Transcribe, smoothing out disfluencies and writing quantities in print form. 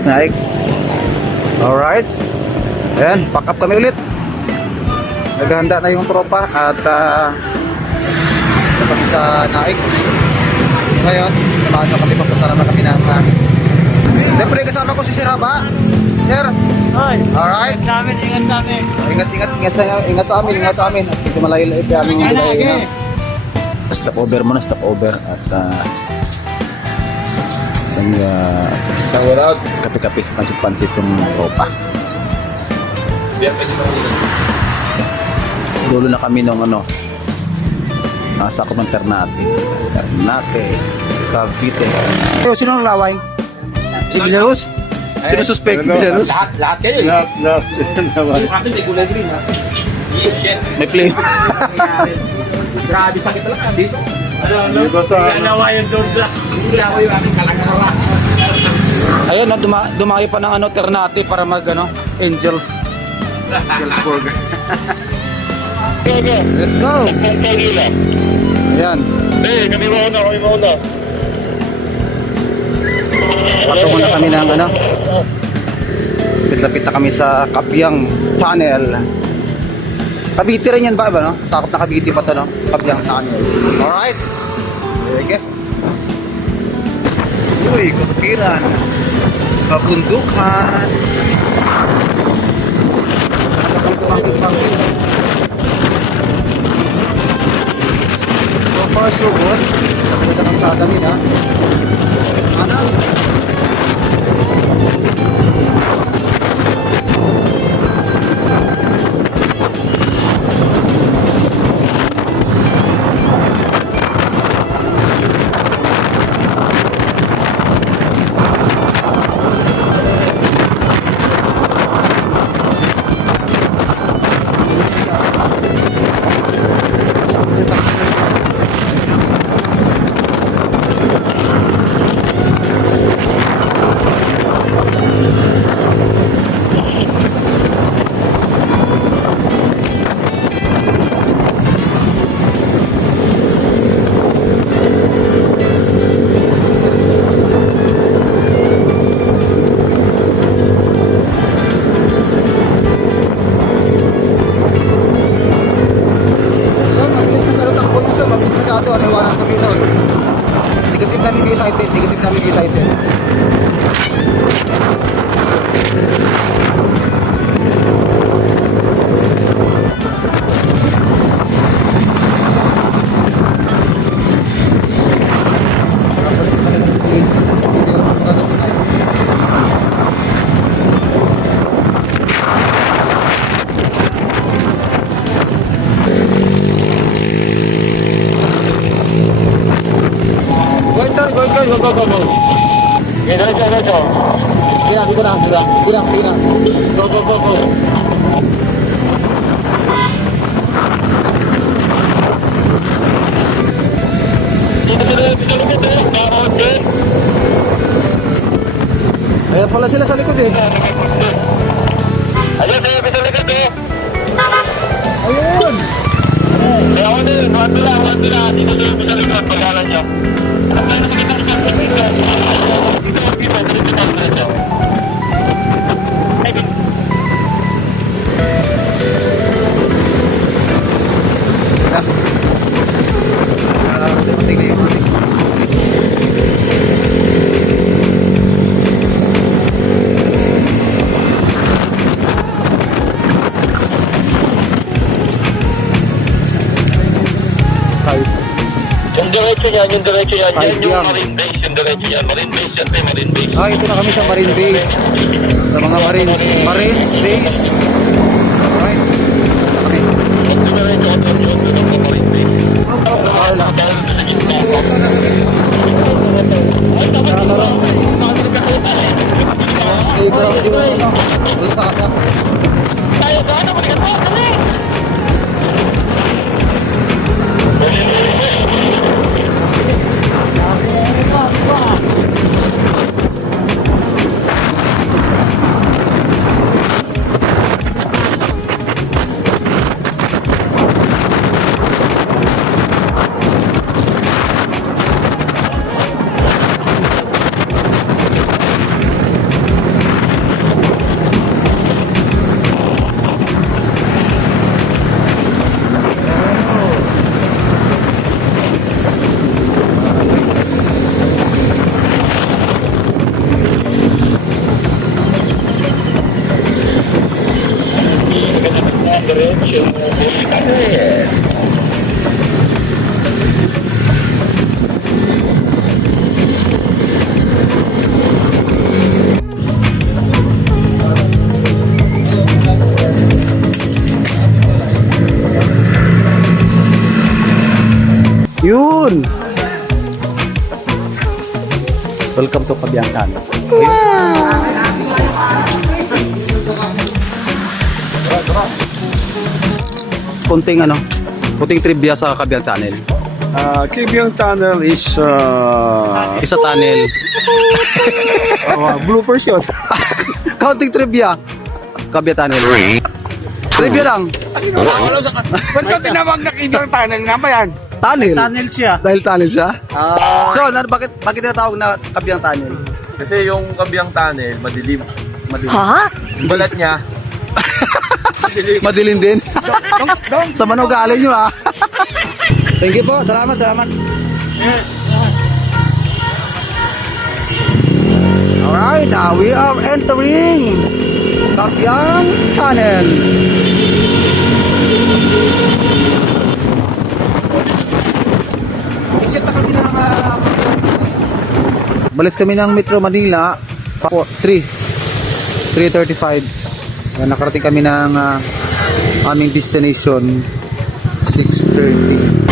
Naik. Alright. Ayan, pack up kami ulit. Naghahanda na yung tropa at kami sa Naik. Ngayon, samahan na kami, papunta naman kami ng siyempre kasama ko si Sir Haba. Sir. Alright. Ingat sa amin. Ingat sa amin. Hindi malayo-layo pa aming hindi layo. Stop over muna, stop over. At kape-kape, pansit-pansit yung tropa. Dulo na kami nung sakop ng Ternate, Cavite. Sino nang laway? Si Bilarus? Sino suspect? Bilarus? Lahat kayo eh. Lahat. Yung akin may kulay green ha. Shit. May play. Grabe sakit talaga dito. Dito sa Ganawa yung Georgia. Ginawa yung aming kalakara. Ayun na, dumayo pa ng Ternate para mag Angels Burger. Let's go! Ayan. kami mauna. Patungo na kami ng Lapit na kami sa Kabyang Tunnel. Cavite rin yan ba? No? Sakop na Cavite pa to, no? Kabyang Tunnel. Alright. Sige. Uy, kapatiran. Kabundukan. Nandito kami sa bangking. So far, so good. Kapagod ang sada nila. Ano? Negative namin kayo excited. Go. Go. Dito na. Go. Ayan pala sila sa likod eh. Ayun, pitalikot eh. Ayun! Kaya ako din, wag nila. Dito sa pitalikot, pagkalan nyo. Dito. Yung diretso yan. Yan yung Marine Base, yung diretso yan. Marine Base yan, Marine Base. Ito na kami sa Marine Base. Sa mga Marines Base. Alright. Yung diretso yan, yung Marine Base. Wala. Playground di ba? Bulsada. Tayo ba? Ano ba? Kami! yung music. Yun! Welcome to Kabiangkan. Kunting trivia sa Kabiang Tunnel. Kabyang Tunnel is Isa tunnel. bloopers yun. Counting trivia. Kabiang Tunnel. Trivia lang. Ba't ka tinawag na Kabyang Tunnel nga ba yan? Tunnel. Tunnel siya. Dahil tunnel siya? So, bakit tinatawag na Kabiang Tunnel? Kasi yung Kabyang Tunnel, madilim. Yung balat niya, Madilim din. Sa mano galing nyo ah. Thank you po. Salamat. Alright, now we are entering Kabiang Tunnel. Exit na kami ng balis kami ng Metro Manila 3:35. Nakarating kami ng aming destination 6:30.